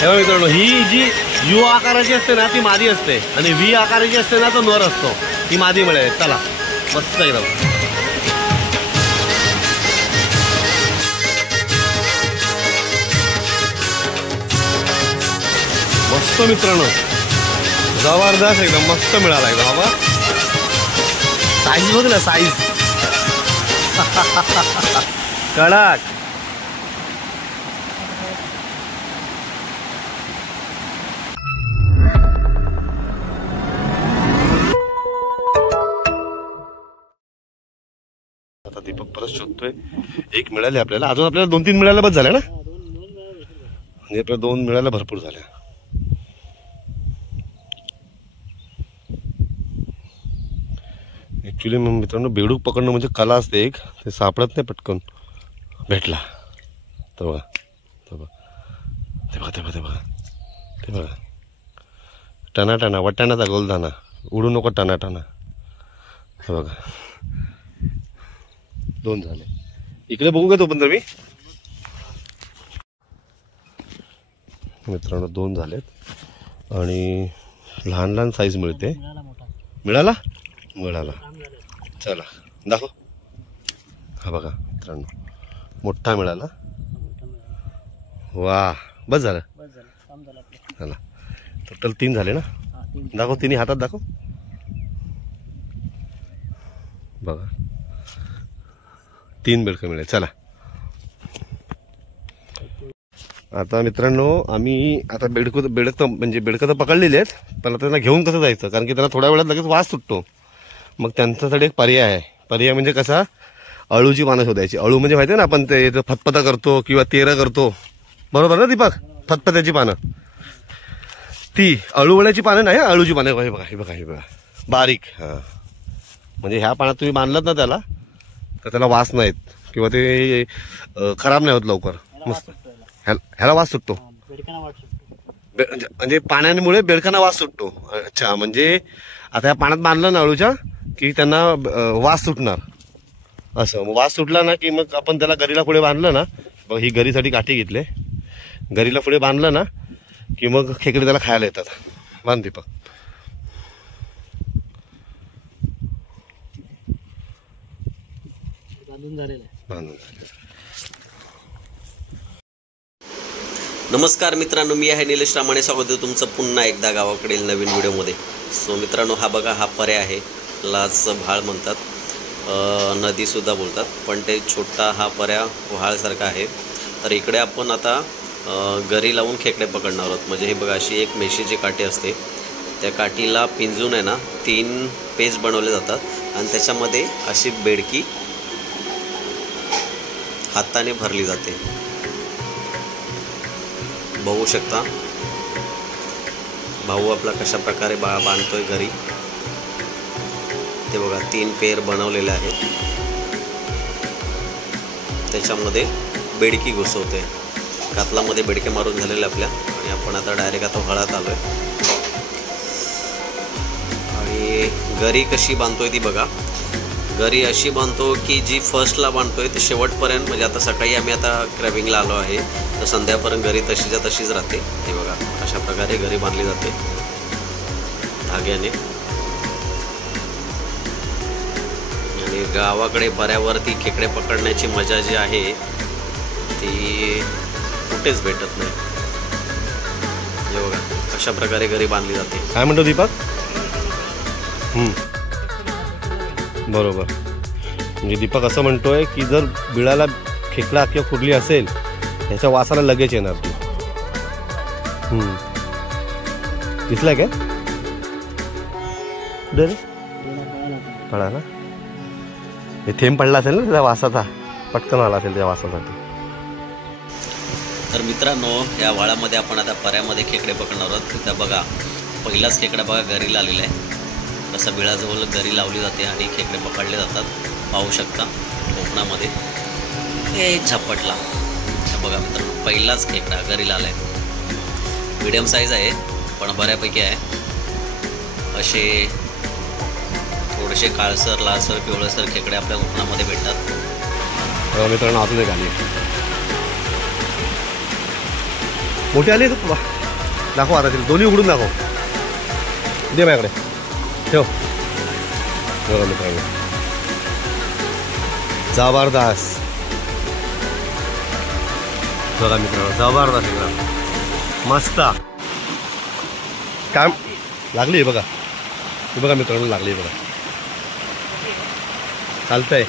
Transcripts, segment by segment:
तेव्हा मित्रांनो ही जी यू आकाराची असते ना ती मादी असते आणि व्ही आकाराची असते ना तो नर असतो. ही मादी मिळेल. चला मस्त एकदम मस्त मित्रांनो जबरदस्त एकदम मस्त मिळाला एकदम. बाबा साईज बघ ना साईज कडक. आता दीपक परत शोधतोय. एक मिळाले आपल्याला. अजून आपल्याला 2-3 मिळायला बस झाल्या ना. म्हणजे आपल्याला 2 मिळायला भरपूर झाल्या. ऍक्च्युली मित्रांनो बेडूक पकडणं म्हणजे कला असते एक. ते सापडत नाही पटकन. भेटला. तर बघा ते बघा ते बघा ते बघा ते बघा ते बघा. टनाटना वटाणाचा गोलदाना. उडू नको टनाटना. हे बघा 2 झाले. इकडे बघू का तो पण. तर मी मित्रांनो 2 झालेत आणि लहान लहान साईज मिळते. मिळाला मिळाला. चला दाखव. हा बघा मित्रांनो मोठा मिळाला. वा बस झालं. चला टोटल 3 झाले ना. दाखव. तिन्ही हातात दाखव. बघा 3 बेडकं मिळेल. चला आता मित्रांनो आम्ही आता बेडक म्हणजे बेडकं तर पकडलेली आहेत. पण आता त्यांना घेऊन कसं जायचं कारण की त्यांना थोड्या वेळात लगेच वास सुटतो. मग त्यांच्यासाठी एक पर्याय आहे. पर्याय म्हणजे कसा अळूची पानं शोधायची. अळू म्हणजे माहिती आहे ना आपण ते फतफता करतो किंवा तेरा करतो. बरोबर ना दीपक. फतफत्याची पानं ती अळूवड्याची पानं नाही. अळूची पानं. हे बघा हे बघा हे बघा बारीक. हां म्हणजे ह्या पाण्यात तुम्ही बांधलात ना त्याला तर त्याला वास नाहीत किंवा ते खराब नाही होत लवकर. मस्त. ह्याला वास सुटतो. म्हणजे पाण्यामुळे बेडकांना वास सुटतो. अच्छा म्हणजे आता ह्या पाण्यात बांधलं ना अळूच्या की त्यांना वास सुटणार. असं मग वास सुटला ना की मग आपण त्याला गरीला पुढे बांधलं ना. बघ ही गरीसाठी काठी घेतले. गरीला पुढे बांधलं ना की मग खेकडे त्याला खायला येतात. बांध दीपक. बांधून झालेलं. नमस्कार मित्रांनो, मी आहे निलेश रामाणे. स्वागत आहे तुमचं पुन्हा एकदा गावाकडील नवीन व्हिडिओमध्ये. सो मित्रांनो हा बघा हा पर्या आहे. लाच भाळ म्हणतात, नदीसुद्धा बोलतात, पण ते छोटा हा पर्या व्हाळसारखा आहे. तर इकडे आपण आता गरी लावून खेकडे पकडणार आहोत. म्हणजे हे बघा अशी एक मेशीची काठी असते. त्या काठीला पिंजून आहे ना 3 पेज बनवले जातात आणि त्याच्यामध्ये अशी बेडकी हाताने भरली जाते. बघू शकता भाऊ आपला कशा प्रकारे बांधतोय घरी. ते बघा 3 पेर बनवलेले आहेत. त्याच्यामध्ये बेडकी घुसवते. कातलामध्ये बेडके मारून झालेले आपल्या. आणि आपण आता डायरेक्ट आता व्हाळात आलोय. आणि गरी कशी बांधतोय ती बघा. गरी अशी बांधतो की जी फर्स्टला बांधतोय ते शेवटपर्यंत. म्हणजे आता सकाळी आम्ही आता क्रॅबिंगला आलो आहे तर संध्यापर्यंत गरी तशीच्या तशीच राहते. हे बघा अशा प्रकारे गरी बांधली जाते धाग्याने. आणि गावाकडे पर्यावरती खेकडे पकडण्याची मजा जी आहे ती कुठेच भेटत नाही. हे बघा अशा प्रकारे गरी बांधली जाते. काय म्हणतो दीपक? बरोबर. म्हणजे दीपक असं म्हणतोय की जर बिळाला खेकडा किंवा कुर्ली असेल ह्याच्या वासाला लगेच येणार ती. दिसलाय काय? पडा ना. हे थेंब पडला असेल ना त्या वासाचा. पटकन आला असेल त्या वासासाठी. तर मित्रांनो या वाळामध्ये आपण आता पर्यामध्ये खेकडे पकडणार आहोत. तिथं बघा पहिलाच खेकडा बघा गरीला आलेला आहे. कसं बिळाजवळ गरी लावली जाते आणि खेकडे पकडले जातात. पाहू शकता कोकणामध्ये हे झपटला. बघा मित्रांनो पहिलाच खेकडा गरीला आला आहे. मीडियम साईज आहे पण बऱ्यापैकी आहे. असे थोडेसे काळसर लालसर पिवळसर खेकडे आपल्या कोकणामध्ये भेटतात. मित्रांनो असू दे खाली. मोठी आली तू दाखव आता तिला दोन्ही उघडून दाखव. दे माझ्याकडे ठेव. बघा मित्रांनो जबरदस्त. बघा मित्रांनो जबरदस्त एकदम मस्त. काम लागली बघा. हे बघा मित्रांनो लागली बघा. चालतंय.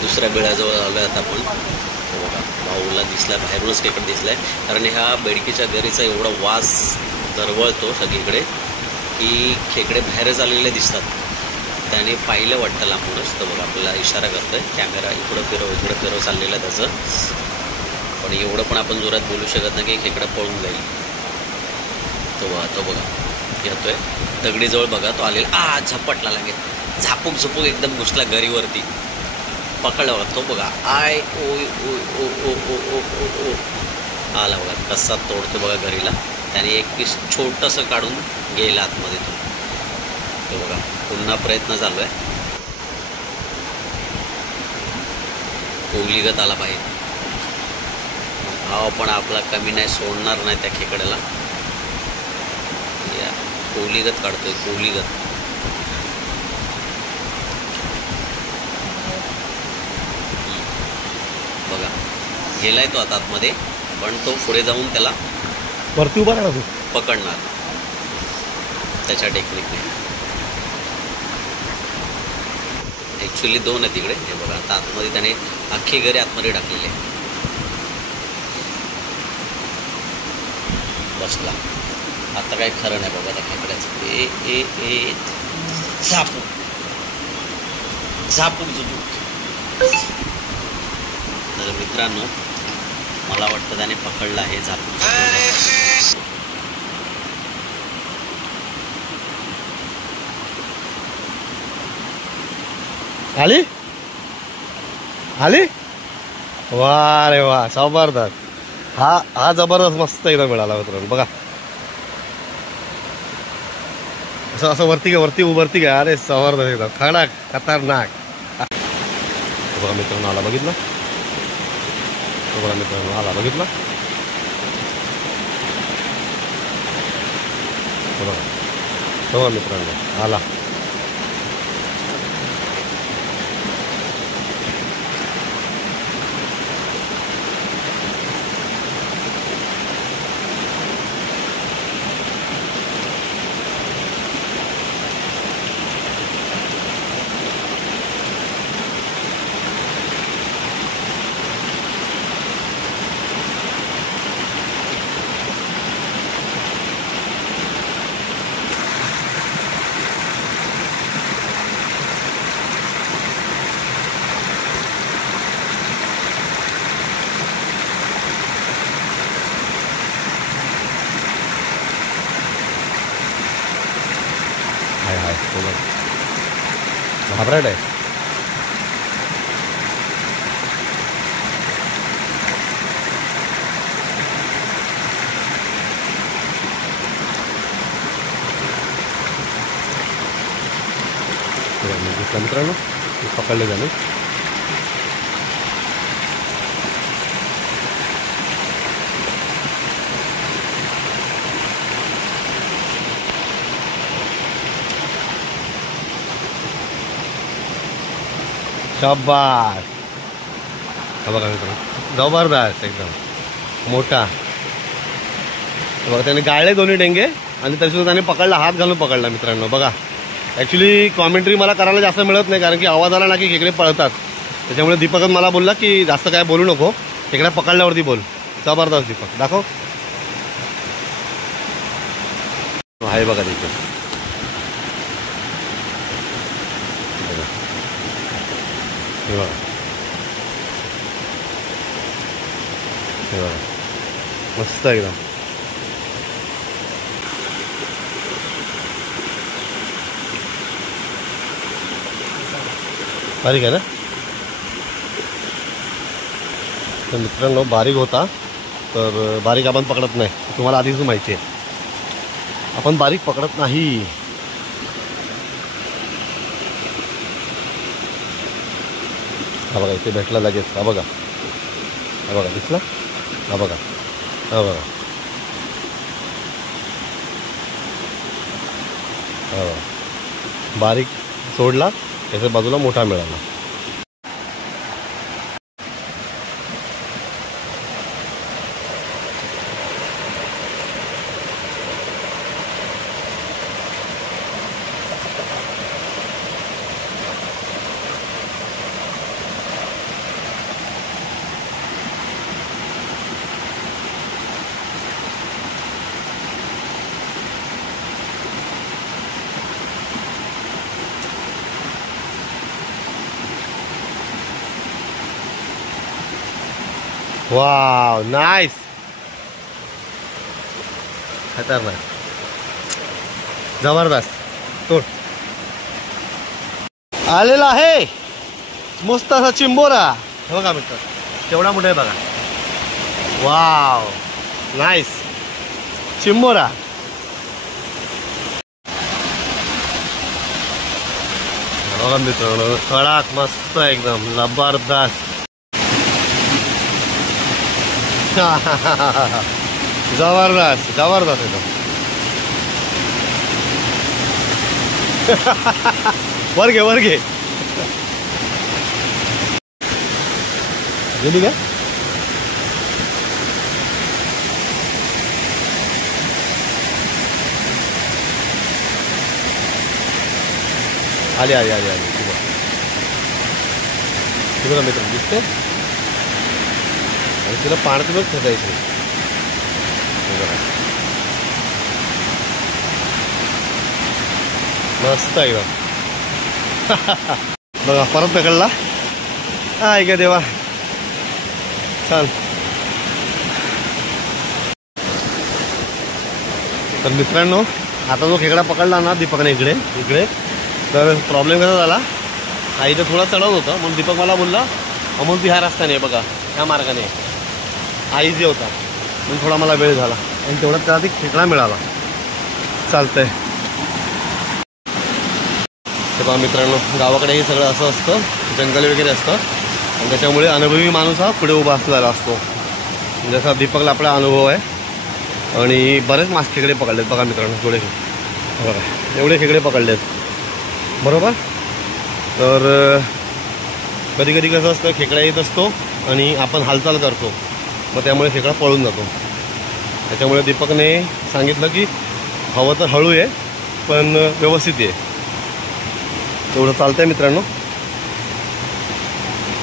दुसऱ्या बिळाजवळ आलो आहेत आपण. बघा भाऊला दिसलाय बाहेरूनच खेकडे दिसलाय. कारण ह्या बेडकीच्या घरीचा एवढा वास दरवळतो सगळीकडे की खेकडे बाहेरच आलेले दिसतात. त्याने पाहिलं वाटतं लांबूनच. तर बघा आपल्याला इशारा करतोय कॅमेरा इकडं फिरव चाललेलं आहे त्याचं. पण एवढं पण आपण जोरात बोलू शकत नाही की खेकडा पळून जाईल. तो बघा येतोय दगडीजवळ बघा तो आलेला. झपटला लागेल झापूक एकदम घुसला गरीवरती. पकडला बघा तो बघा. आय ओय ओय ओ ओ ओ ओ ओ ओ आला बघा कसा तोडतो बघा घरीला. त्याने एक पीस छोटंसं काढून गेला आतमध्ये तो बघा. पुन्हा प्रयत्न चालू आहे. कोगलीगत आला पाहिजे. भाव पण आपला कमी नाही सोडणार नाही त्या खेकड्याला. या कोगलीगत काढतोय कोगलीगत. बघा गेलाय तो आता आतमध्ये. पण तो पुढे जाऊन त्याला वरती उभा राहा तू पकडणार त्याच्या टेक्निकने. ॲक्च्युली 2 आहे तिकडे. हे बघा आता आतमध्ये त्याने अख्खी घरी आतमध्ये टाकलेली आहे. बसला आता काही खरं नाही बघा त्या खेकड्याचं. ए ए ए झापूक झुपूक. तर मित्रांनो मला वाटतं त्याने पकडलं आहे झापूक. आली आली. वा रे वा जबरदस्त. हा जबरदस्त मस्त एकदम मिळाला मित्रांनो. बघा असं वरती घ्या. अरे जबरदस्त एकदम खडक खतरनाक. बघा मित्रांनो आला बघितलं. बघा मित्रांनो आला बघितलं. बघा मित्रांनो आला. हाय घाबरायला आहे. मित्रांनो पकडले झाले. शाबास. बघा मित्रांनो जबरदस्त एकदम मोठा. बघा त्याने गाळले दोन्ही डेंगे आणि त्याच्यातून त्याने पकडला. हात घालून पकडला मित्रांनो. बघा ॲक्च्युली कॉमेंट्री मला करायला जास्त मिळत नाही कारण की आवाज आला ना की खेकडे पळतात. त्याच्यामुळे दीपकच मला बोलला की जास्त काय बोलू नको खेकड्या पकडल्यावरती बोल. जबरदस्त दीपक दाखव. आहे बघा तिथे हे बघा मस्त एकदम. बारीक आहे ना. तर मित्रांनो बारीक होता. तर बारीक आपण पकडत नाही तुम्हाला आधीच माहिती आहे. आपण बारीक पकडत नाही. हा बघा इथे भेटला लगेच. हा बघा, हा बघा दिसला, हा बघा, हा बघा, हा बघा. बारीक सोडला त्याच्या बाजूला मोठा मिळाला. वाव, नाईस, खतरनाक, जबरदस्त. तोड आलेला आहे मस्त असा चिंबोरा. हे बघा मित्र, केवढा मोठा आहे बघा. वाव, नाईस चिंबोरा. बघा मित्रांनो, कडक मस्त एकदम जबरदस्त. जबरदस्त जबरदस्त एकदम. वर घे, वर घे. गेली का? आली आली आली आली. तुला मित्र दिसते आणि तिला पाण्यातूनच खेळायचं. मस्त एकदम. बघा परत पकडला. आहे का देवा, छान. तर मित्रांनो, आता जो खेकडा पकडला ना दीपकने इकडे इकडे, तर प्रॉब्लेम कसा झाला, आईचं थोडा चढवत होतं म्हणून दीपक मला बोलला अमोल ती ह्या रस्त्याने बघा, ह्या मार्गाने आई जे होता, म्हणून थोडा मला वेळ झाला आणि तेवढ्यात त्याला ती खेकडा मिळाला. चालतंय. ते पहा मित्रांनो, गावाकडे हे सगळं असं असतं, जंगल वगैरे असतं आणि त्याच्यामुळे अनुभवी माणूस हा पुढे उभा असलेला असतो. जसा दीपकला आपला अनुभव आहे. आणि बरेच मासे खेकडे पकडलेत बघा मित्रांनो, थोडे बघा एवढे खेकडे पकडलेत बरोबर. तर कधी कधी कसं असतं, खेकडा येत असतो आणि आपण हालचाल करतो, मग त्यामुळे खेकडा पळून जातो. त्याच्यामुळे दीपकने सांगितलं की हवं तर हळू आहे पण व्यवस्थित आहे. तेवढं चालतंय मित्रांनो.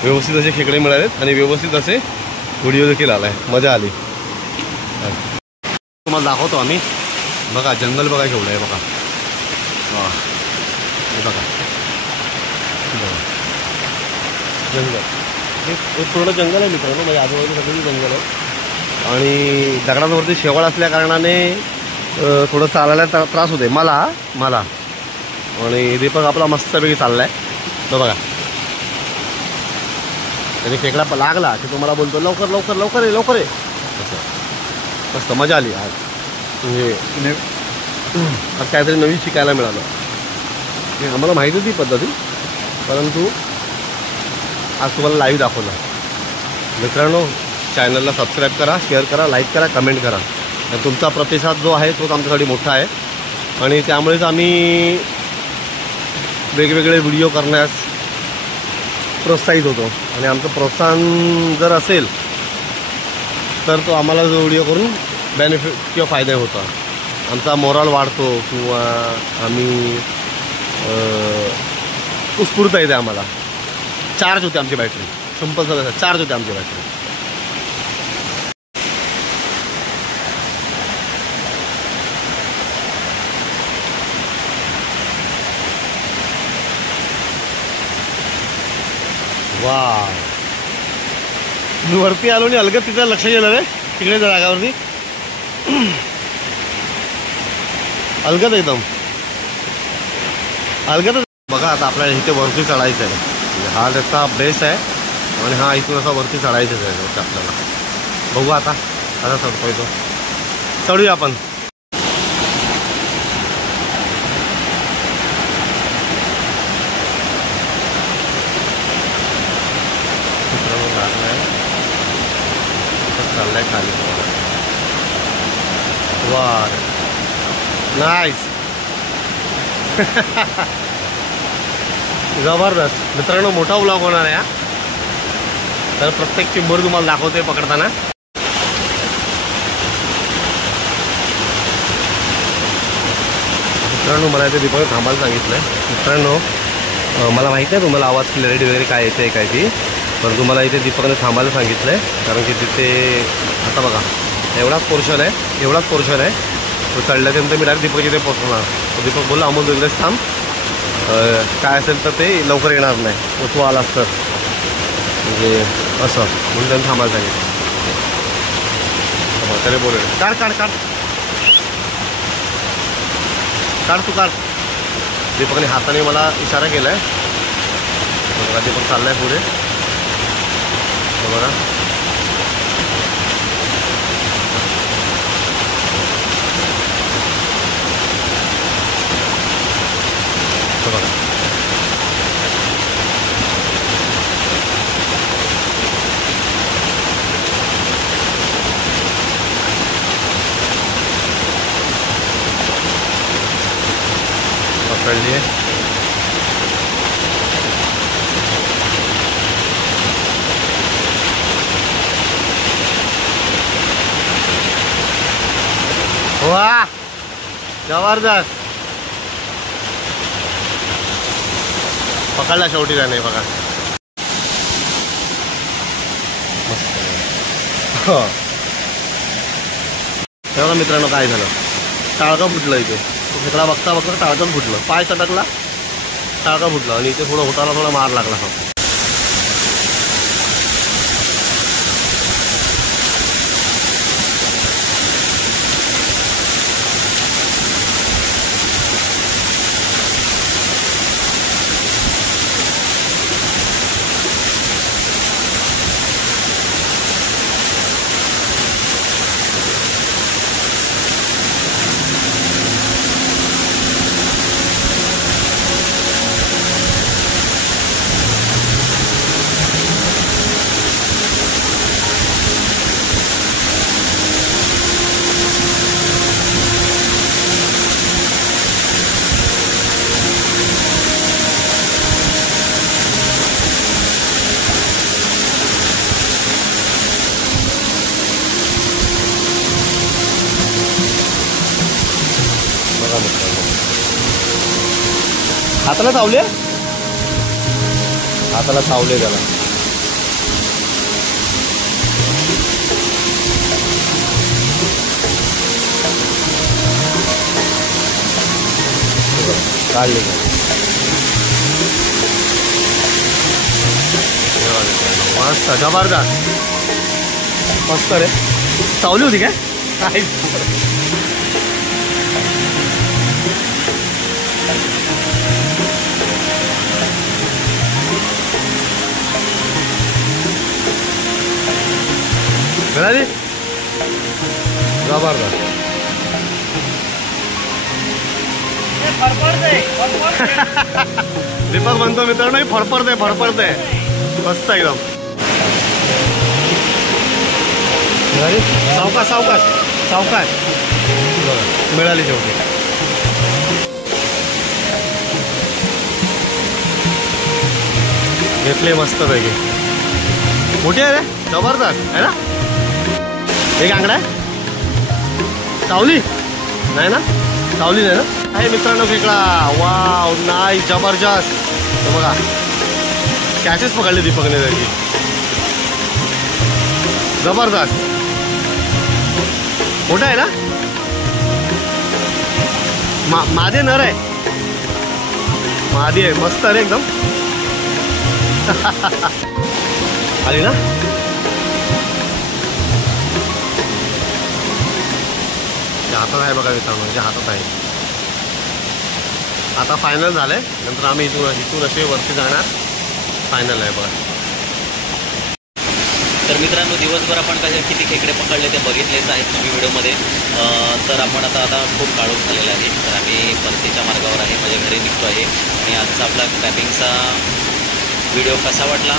व्यवस्थित असे खेकडे मिळालेत आणि व्यवस्थित असे व्हिडिओ देखील आला आहे, मजा आली. तुम्हाला दाखवतो आम्ही. बघा जंगल बघा केवढं आहे बघा. हां हे बघा जंगल, हे पूर्ण जंगल आहे मित्रांनो. म्हणजे आजूबाजूला सगळी जंगल आहे आणि दगडांवरती शेवाळ असल्या कारणाने थोडं चालायला त्रास होते मला. आणि दीपक आपला मस्तपैकी चाललाय. तो बघा त्याने खेकडा लागला की तुम्हाला बोलतो लवकर लवकर लवकर आहे लवकर आहे असं. मस्त मजा आली आज. म्हणजे आज काहीतरी नवीन शिकायला मिळालं. आम्हाला माहीत होती पद्धती, परंतु आज तुम्हाला लाईव्ह दाखवलं. मित्रांनो, चॅनलला सबस्क्राईब करा, शेअर करा, लाईक करा, कमेंट करा. आणि तुमचा प्रतिसाद जो आहे तोच आमच्यासाठी मोठा आहे आणि त्यामुळेच आम्ही वेगवेगळे व्हिडिओ करण्यास प्रोत्साहित होतो. आणि आमचं प्रोत्साहन जर असेल तर तो आम्हाला जो व्हिडिओ करून बेनिफिट किंवा फायदा होता. आमचा मोराल वाढतो किंवा आम्ही उत्स्फूर्तता येते आम्हाला. चार्ज होते आमची बॅटरी. सिंपल सगळं चार्ज होते आमची बॅटरी. वा, मी वरती आलो आणि अलगद तिथं लक्ष गेलं रे, तिकडे जागावरती अलगद एकदम अलगदच. बघा आता आपल्याला इथे वरती चढायचं आहे. हा त्याचा बेस आहे आणि हा इथून असा वरती चढायचंच आहे आपल्याला. बघू आता कसा चढतोय तो. चढूया आपण. चाललाय खाली. वा नाईस. जबरदस्त मित्रांनो, मोठा व्लॉग होणार आहे हा. तर प्रत्येक चिंबर तुम्हाला दाखवते पकडताना. मित्रांनो मला इथे दीपक थांबायला सांगितलंय. मित्रांनो मला माहिती नाही तुम्हाला आवाज क्लॅरिटी वगैरे काय येते काय ती, परंतु मला इथे दीपकने थांबायला सांगितलंय. कारण की तिथे आता बघा एवढाच पोर्शन आहे. तो चढल्याच्यानंतर मी डायरेक्ट दीपक इथे पोहोचणार. तर दीपक बोलला अमोल इकडेच थांब, काय असेल तर ते लवकर येणार नाही, तू आलास तर, म्हणजे असं म्हणून त्यांनी थांबायला सांगितलं. त्याने बोलले काढ काढ काढ काढ तू काढ. दीपकने हाताने मला इशारा केलाय. बघा दीपक चाललाय पुढे. बघा बघा पकड़ लिए. वाह जबरदस्त पकडला शेवटी त्याने. बघा तेव्हा मित्रांनो काय झालं, टाळकं फुटलं इथे. खेकडा बघता बघता टाळकं फुटलं, पाय सटकला, टाळकं फुटलं आणि इथे थोडं होताला थोडा मार लागला. हाताला चावले, हाताला चावले त्याला. काढले मस्त जबरदस्त मस्त रे. चावली होती काय? मिळाली जबरदस्त. दीपक म्हणतो मित्रांनो फडफडते मस्त एकदम. सावकाश सावकाश सावकाश मिळाली शेवटी. घेतले मस्त पैकी. मोठी आहे रे जबरदस्त आहे ना. एक आंगडा आहे, चावली नाही ना, चावली नाही ना. आहे मित्रांनो खेकडा. वाव नाही जबरदस्त. बघा कॅचेस पकडले दीपकने त्याची. जबरदस्त मोठा आहे ना. मादे नर आहे, मादी आहे मस्त रे एकदम. आली ना. हातात आहे बघा मित्रांनो, म्हणजे हातात आहे. आता फायनल झालंय. नंतर आम्ही इथून असे वरती जाणार. फायनल आहे बघा. तर मित्रांनो दिवसभर आपण किती खेकडे पकडले ते बघितलेच आहेत तुम्ही व्हिडिओमध्ये. तर आपण आता खूप काळोख झालेला आहे. तर आम्ही परतीच्या मार्गावर आहे, माझ्या घरी निघतो आहे. आणि आजचा आपला ट्रॅपिंगचा व्हिडिओ कसा वाटला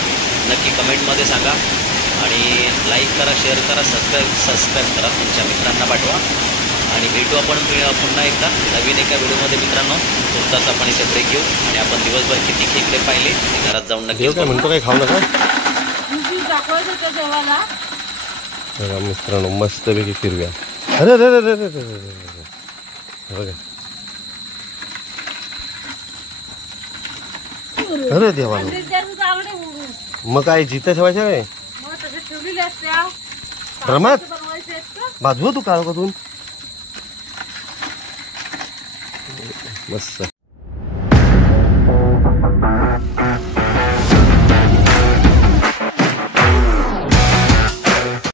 नक्की कमेंटमध्ये सांगा. आणि लाईक करा, शेअर करा, सबस्क्राईब करा, तुमच्या मित्रांना पाठवा आणि भेटू आपण पुन्हा एकदा नवीन एका व्हिडिओमध्ये मित्रांनो. तुर्तास आपण इथे ब्रेक घेऊ आणि आपण दिवसभर किती खेकडे पाहिले ते घरात जाऊन नक्की काय म्हणतो, काही खाऊ नका जेवायला बघा मित्रांनो, मस्तपैकी फिरूया. अरे अरे अरे अरे अरे बघा, अरे देवा, मग काय जिथं ठेवायचं काय ठेवलेले असत्या प्रमाद बनवायचे आहेत का? बाजू तू काळ मस्त.